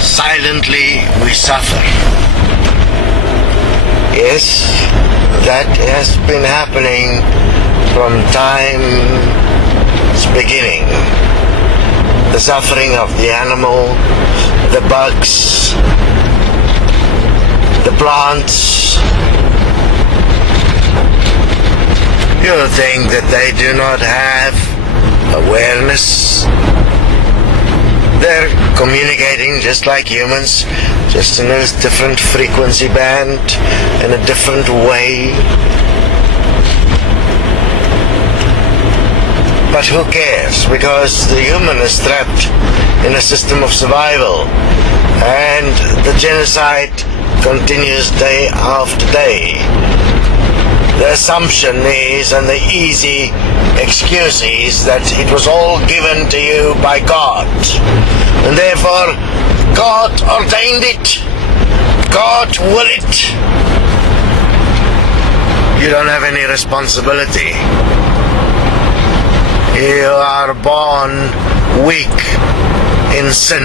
silently we suffer. Yes, that has been happening from time's beginning. The suffering of the animal, the bugs, the plants. You think that they do not have awareness? They're communicating just like humans, just in a different frequency band, in a different way. But who cares? Because the human is trapped in a system of survival, and the genocide continues day after day. The assumption is, and the easy excuse is, that it was all given to you by God, and therefore God ordained it, God will it. You don't have any responsibility. You are born weak in sin,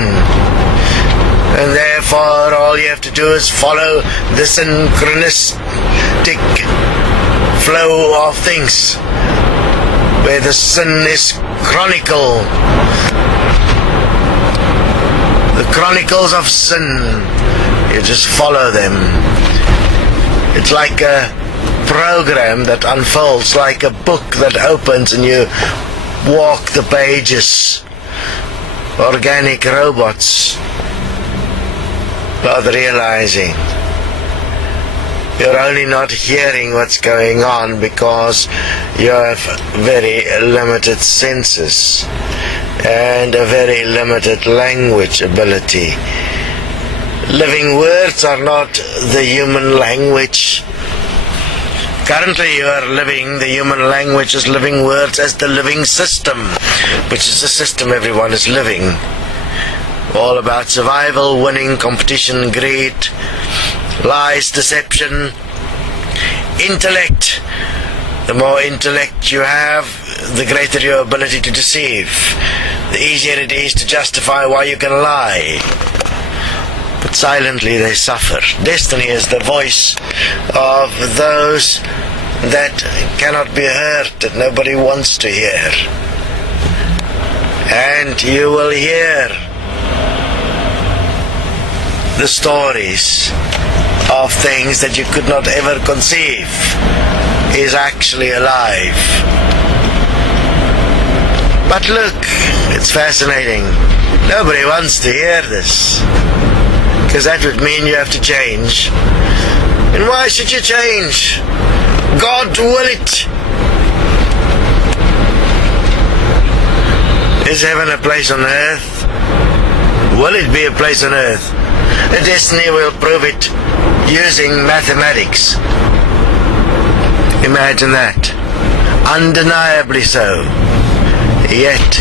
and therefore all you have to do is follow the synchronistic flow of things, where the sin is chronicle. The chronicles of sin, you just follow them. It's like a program that unfolds, like a book that opens and you walk the pages. Organic robots, not realizing you're only not hearing what's going on because you have very limited senses and a very limited language ability. Living words are not the human language. Currently you are living the human language as living words, as the living system, which is the system everyone is living. All about survival, winning, competition, greed, lies, deception, intellect. The more intellect you have, the greater your ability to deceive. The easier it is to justify why you can lie. But silently they suffer. Destiny is the voice of those that cannot be heard, that nobody wants to hear. And you will hear the stories of things that you could not ever conceive is actually alive. But look, it's fascinating. Nobody wants to hear this, because that would mean you have to change. And why should you change? God will it. Is heaven a place on earth? Will it be a place on earth? The Destiny will prove it using mathematics. Imagine that. Undeniably so. Yet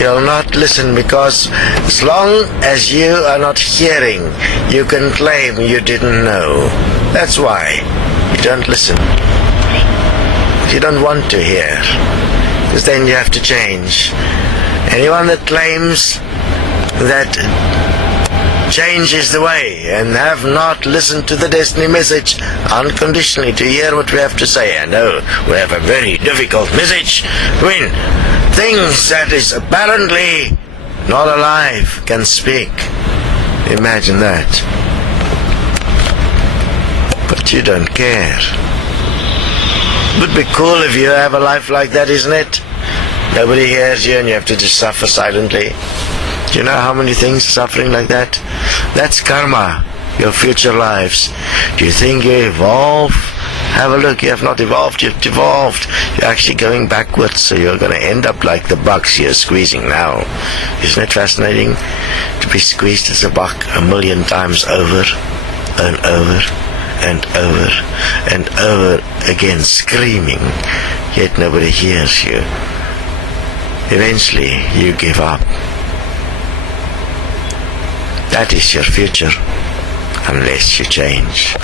you'll not listen, because as long as you are not hearing, you can claim you didn't know. That's why you don't listen. You don't want to hear, because then you have to change. Anyone that claims that change is the way and have not listened to the Destiny message unconditionally to hear what we have to say. I know we have a very difficult message when things that is apparently not alive can speak. Imagine that. But you don't care. It would be cool if you have a life like that, isn't it? Nobody hears you and you have to just suffer silently. Do you know how many things are suffering like that? That's karma, your future lives. Do you think you evolve? Have a look, you have not evolved, you've devolved. You're actually going backwards, so you're going to end up like the bugs you're squeezing now. Isn't it fascinating to be squeezed as a bug 1,000,000 times over and over and over and over again, screaming, yet nobody hears you. Eventually you give up. That is your future, unless you change.